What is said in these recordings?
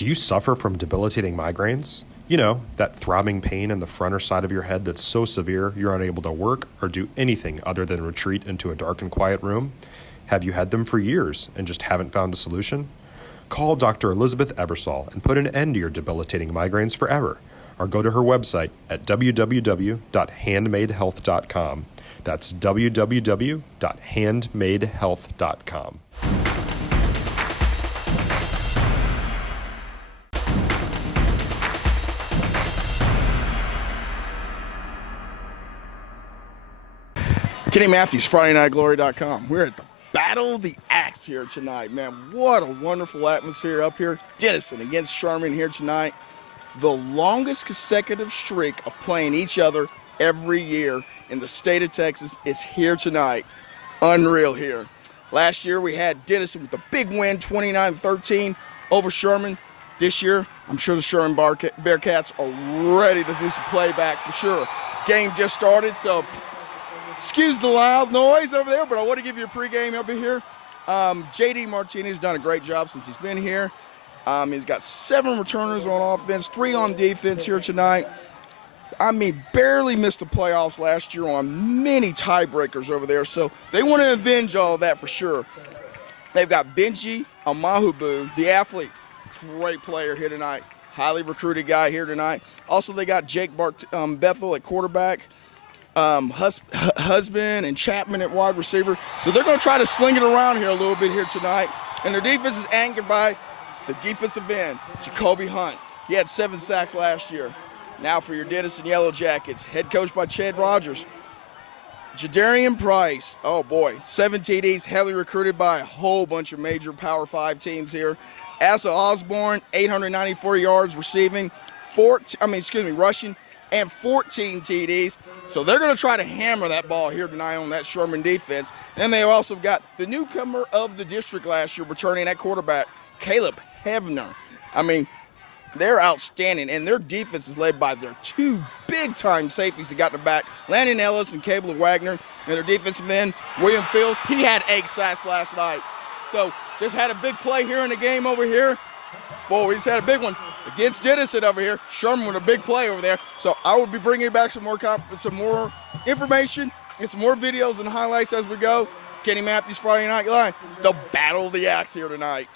Do you suffer from debilitating migraines? You know, that throbbing pain in the front or side of your head that's so severe you're unable to work or do anything other than retreat into a dark and quiet room? Have you had them for years and just haven't found a solution? Call Dr. Elizabeth Eversole and put an end to your debilitating migraines forever. Or go to her website at www.handmadehealth.com. That's www.handmadehealth.com. Kenny Matthews, FridayNightGlory.com. We're at the Battle of the Axe here tonight, man. What a wonderful atmosphere up here. Denison against Sherman here tonight. The longest consecutive streak of playing each other every year in the state of Texas is here tonight. Unreal here. Last year we had Denison with the big win, 29-13 over Sherman. This year, I'm sure the Sherman Bearcats are ready to do some playback for sure. Game just started, so excuse the loud noise over there, but I want to give you a pregame over here. J.D. Martinez has done a great job since he's been here. He's got 7 returners on offense, 3 on defense here tonight. I mean, barely missed the playoffs last year on many tiebreakers over there, so they want to avenge all of that for sure. They've got Benji Amahubu, the athlete, great player here tonight, highly recruited guy here tonight. Also, they got Jake Bethel at quarterback. Husband and Chapman at wide receiver. So they're going to try to sling it around here a little bit here tonight. And their defense is anchored by the defensive end, Jacoby Hunt. He had 7 sacks last year. Now for your Denison Yellow Jackets, head coach by Chad Rogers. Jadarian Price, oh boy, 7 TDs, heavily recruited by a whole bunch of major Power 5 teams here. Asa Osborne, 894 yards receiving, rushing, and 14 TDs. So they're going to try to hammer that ball here tonight on that Sherman defense. And they've also got the newcomer of the district last year returning at quarterback, Caleb Hevner. I mean, they're outstanding, and their defense is led by their 2 big-time safeties that got in the back, Landon Ellis and Cable Wagner. And their defensive end, William Fields, he had 8 sacks last night. So just had a big play here in the game over here. Boy, we just had a big one against Denison over here. Sherman with a big play over there. So I will be bringing you back some more information and some more videos and highlights as we go. Kenny Matthews, Friday Night Live, the Battle of the Axe here tonight.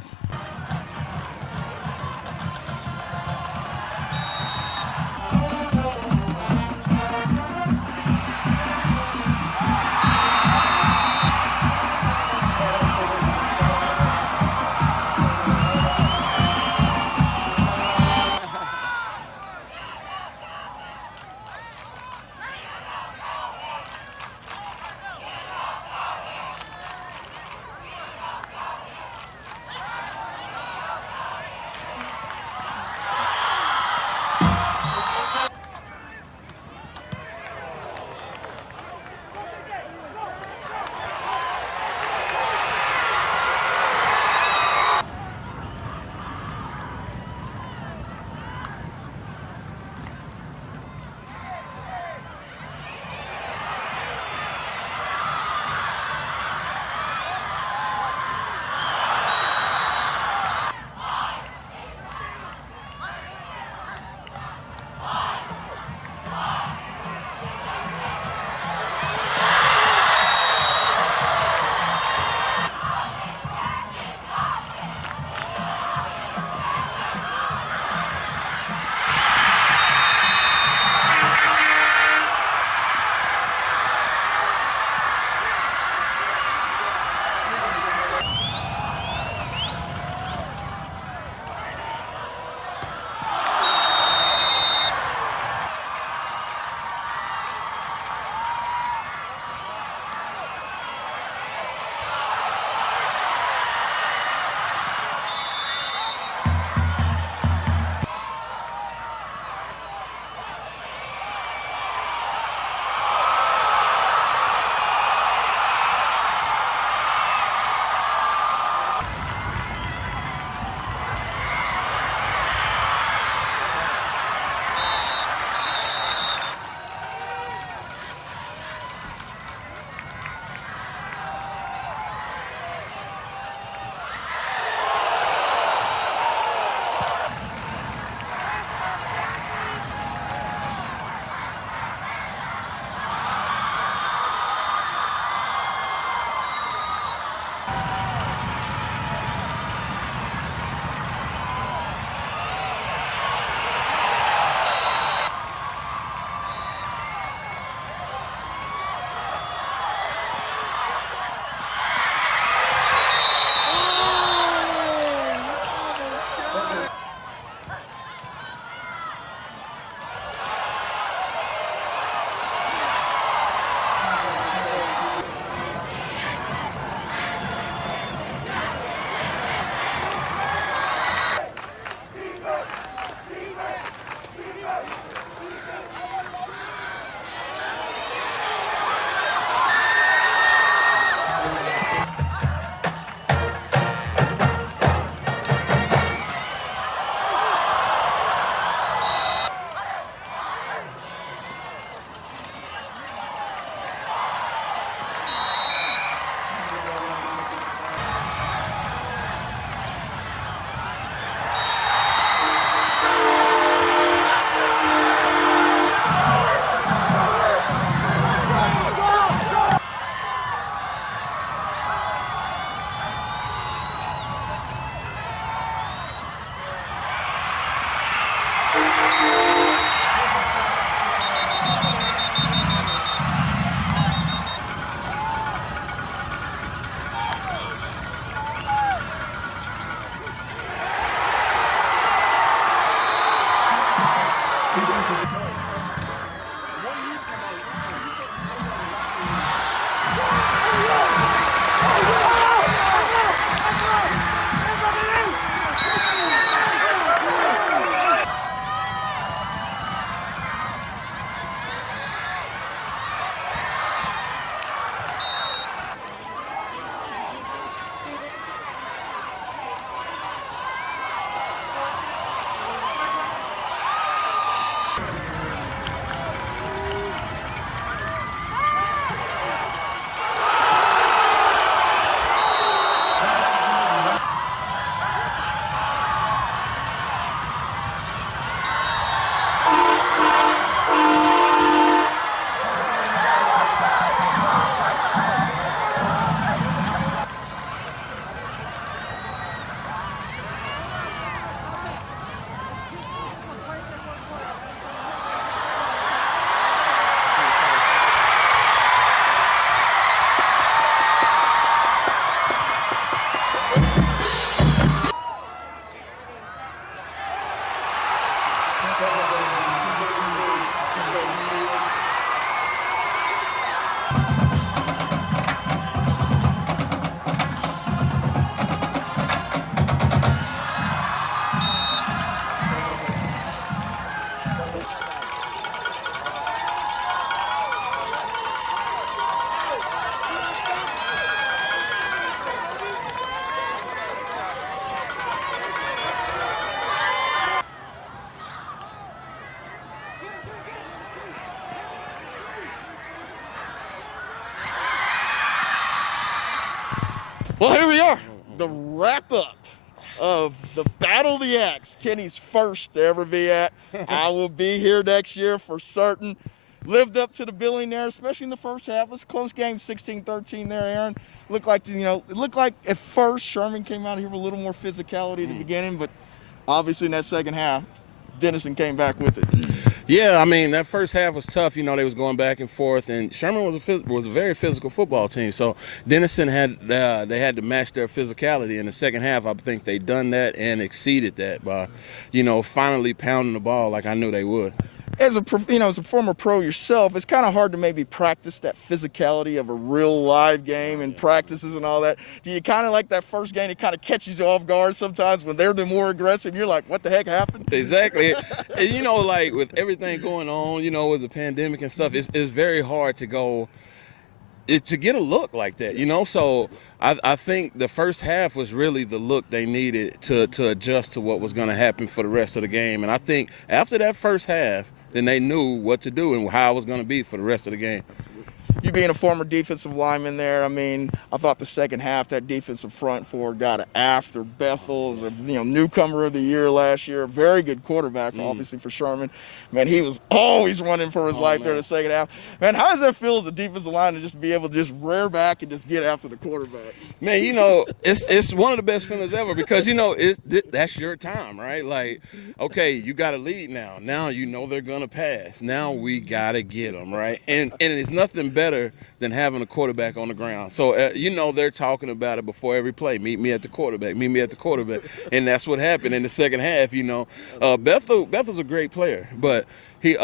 Well, here we are, the wrap-up of the Battle of the Axe, Kenny's first to ever be at. I will be here next year for certain. Lived up to the billing there, especially in the first half. It was a close game, 16-13 there, Aaron. Looked like, it looked like at first Sherman came out here with a little more physicality at the beginning, but obviously in that second half, Denison came back with it. Yeah, I mean, that first half was tough. They was going back and forth, and Sherman was a very physical football team. So Denison they had to match their physicality. In the second half, I think they done that and exceeded that by, finally pounding the ball like I knew they would. As a former pro yourself, it's kind of hard to maybe practice that physicality of a real live game and practices and all that. Do you kind of like that first game? It kind of catches you off guard sometimes when they're the more aggressive. You're like, what the heck happened? Exactly. And, like with everything going on, with the pandemic and stuff, it's very hard to go to get a look like that, So I think the first half was really the look they needed to adjust to what was going to happen for the rest of the game. And I think after that first half, then they knew what to do and how it was going to be for the rest of the game. You being a former defensive lineman there, I mean, I thought the second half, that defensive front four got after Bethel, was a newcomer of the year last year, very good quarterback, obviously for Sherman. Man, he was always running for his life there in the second half. Man, how does that feel as a defensive lineman to just be able to just rear back and just get after the quarterback? Man, it's one of the best feelings ever because that's your time, right? Like, okay, you got a lead now. Now they're gonna pass. Now we gotta get them right, and it's nothing better than having a quarterback on the ground. So they're talking about it before every play. Meet me at the quarterback. Meet me at the quarterback, and that's what happened in the second half. Bethel's a great player, but he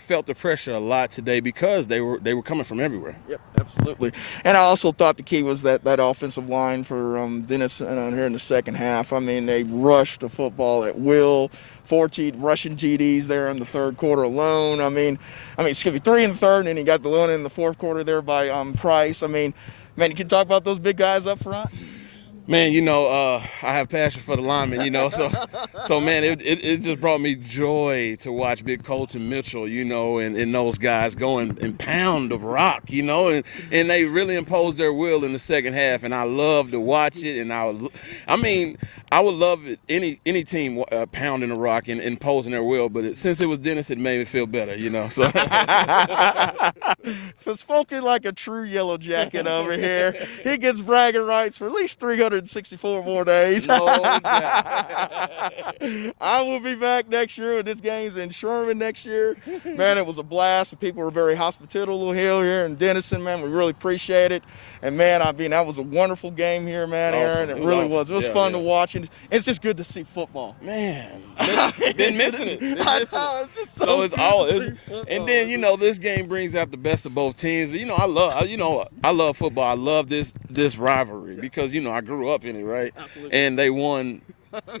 felt the pressure a lot today because they were coming from everywhere. Yep, absolutely. And I also thought the key was that offensive line for Denison here in the second half. I mean, they rushed the football at will. 14 rushing TDs there in the third quarter alone. I mean, excuse me, 3 in the third, and then he got the one in the fourth quarter there by Price. I mean, man, you can talk about those big guys up front. Man, I have passion for the linemen, so man, it just brought me joy to watch Big Colton Mitchell, and those guys go and pound the rock, and they really imposed their will in the second half, and I love to watch it, and I would love it, any team pounding the rock and imposing their will, but since it was Dennis, it made me feel better, so. For spoken like a true Yellow Jacket over here, he gets bragging rights for at least 364 more days. No doubt. I will be back next year when this game's in Sherman next year. Man, it was a blast. The people were very hospitable here in Denison, man. We really appreciate it. And, man, that was a wonderful game here, man, Aaron. It really was. It was fun to watch. And it's just good to see football. Man, been missing it. It's just so and then, this game brings out the best of both teams. I love football. I love this rivalry because, I grew up in it, right? Absolutely. And they won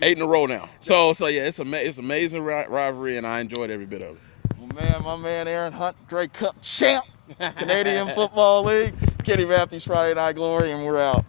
8 in a row now. So yeah, it's amazing rivalry, and I enjoyed every bit of it. Well, man, my man Aaron Hunt, Grey Cup champ, Canadian Football League. Kenny Matthews, Friday Night Glory, and we're out.